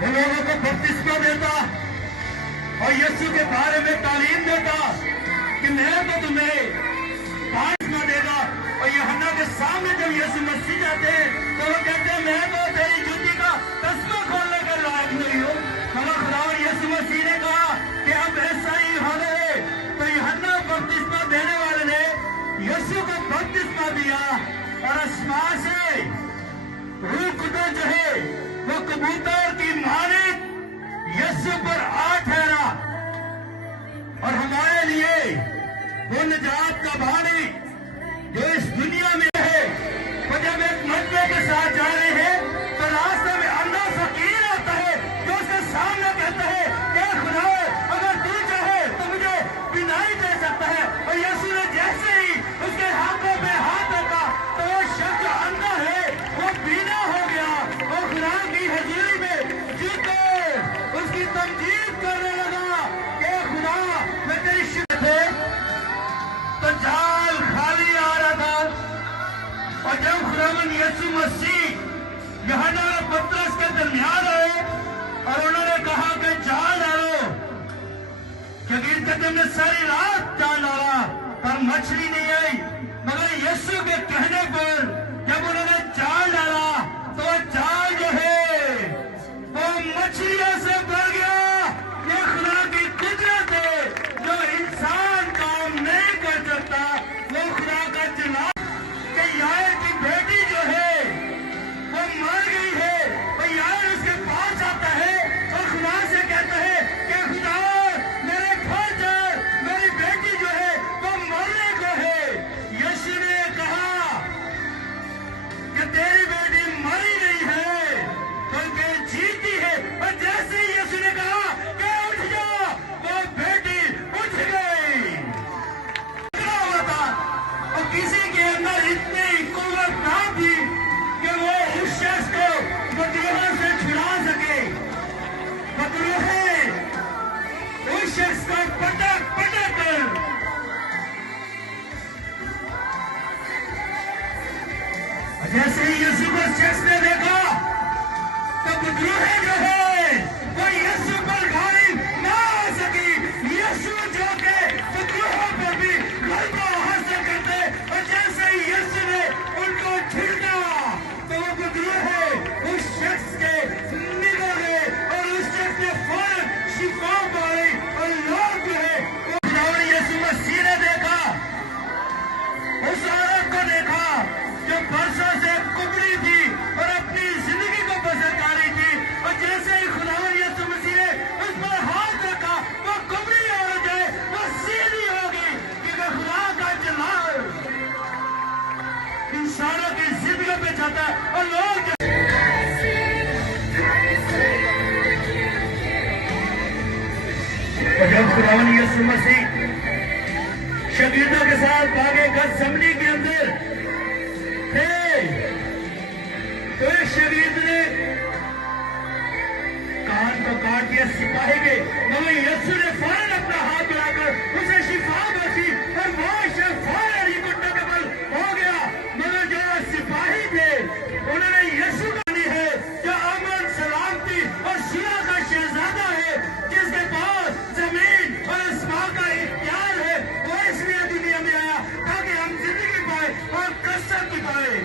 वो लोगों को बपतिस्मा देता और यीशु के बारे में तालीम देता कि मैं तो तुम्हें बपतिस्मा देगा। और यूहन्ना के सामने जब यीशु मसीह जाते हैं तो वो कहते हैं मैं तो तेरी जूती का तस्मा खोलने के लायक नहीं हूँ। मगर खुदा यीशु मसीह ने कहा कि अब ऐसा ही होने दे। तो यूहन्ना बपतिस्मा देने वाले ने यीशु को बपतिस्मा दिया और आसमान से रूह कुदरत जो है वो कबूतर की मानित यीशु पर आ ठहरा और हमारे लिए वो निजात का भारी जो इस दुनिया में है। वो जब एक मजबे के साथ जा रहे हैं तो रास्ते में अंधा फकीर आता है जो उसके सामने कहता है कि खुदा अगर तू चाहे तो मुझे बिनाई दे सकता है। और यीशु ने जैसे ही उसके हाथों में हाथ रखा तो वो शख्स जो अंधा है वो बीना हो गया और खुदा की हजूरी में जीतकर उसकी तमजीद करने लगा कि खुदा मैं तेरी शुक्र है। तो जाल खाली आ रहा था और जब खुदावंद यीशु मसीह यूहन्ना और पतरस के दरमियान आए और उन्होंने कहा कि जाल डालो, क्योंकि हमने सारी रात जाल डाला पर मछली नहीं आई। मगर यीशु के कहने पर जब उन्होंने जाल डाला तो जाल जो है वो मछलियों से भर गया। ये खुदा की कुदरत है जो इंसान काम नहीं कर सकता। वो खुदा का जलाल कि यार की बेटी जो है वो मर गई है और यार उसके पास आता है और खुदा से कहता है कि खुदा मेरे घर चल, मेरी बेटी जो है वो मरने को है। यीशु ने कहा कि तेरी बेटी मरी नहीं है बल्कि जीती है। और जैसे ही यीशु ने कहा कि उठ जा, वो बेटी उठ गई। क्या हुआ था और किसी के अंदर इतनी कुव्वत ना थी कि वो उस शख्स को मकरूह से छुड़ा सके। मकरूह उस शख्स को पटक पटक कर जैसे ही यीशु को शख्स ने देखा तो मकरूह जो है वो यीशु पर गालिब ना आ सकी। यीशु जो के मकरूह पर भी गलबा हासिल करते और जैसे ही यीशु ने उनको छिड़का तो वो मकरूह उस शख्स के निकल गए और उस शख्स ने फौरन शिफा पाई। और लोग जो है वो यीशु मसीह ने देखा, उस औरत को देखा जो बरसों से कुबड़ी थी और अपनी जिंदगी को बसर कर रही थी। और जैसे ही खुदावंद यीशु मसीह ने उस पर हाथ रखा वो कुबड़ी औरत है वो सीधी हो गई। क्योंकि खुदा का जलाल इंसानों की जिंदगी पे जाता है और लोग और जब खुदावंद यीशु मसीह शगीर्दों के साथ भागे गतसमनी के अंदर तो इस शगीर्द ने कान को काट दिया सिपाही के, मगर यीशु ने फौरन अपना हाथ बढ़ाकर उसे शिफा बख्शी और वो शख्स फौरन ही घुटनों के बल हो गया। मगर जो सिपाही थे उन्होंने यीशु को दी है जो अमन सलामती और शिया का शहजादा है, जिसके पास जमीन और आसमान का इख्तियार है। वो इसलिए दुनिया में आया ताकि हम जिंदगी पाए और कसरत भी पाए।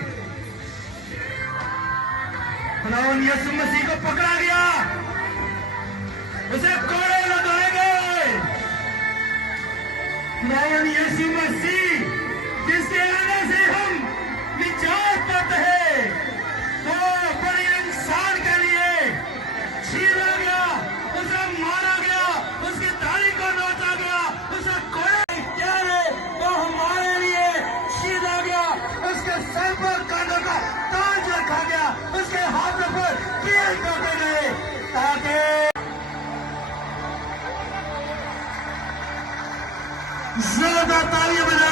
खुदावंद यीशु मसीह को पकड़ा गया, उसे कोड़े लगाए गए। खुदावंद यीशु मसीह जिसके आने से हम निजात पाते हैं वो बड़े इंसान के लिए छीला गया, उसे मारा गया, उसकी दाढ़ी को नोचा गया, उसे कोड़े क्या है वो हमारे लिए छीला गया। उसके सर पर कांटों का ताज रखा गया, उसके हाथों पर तीर काटे गए ताकि ज्यादा तालियां बजाए।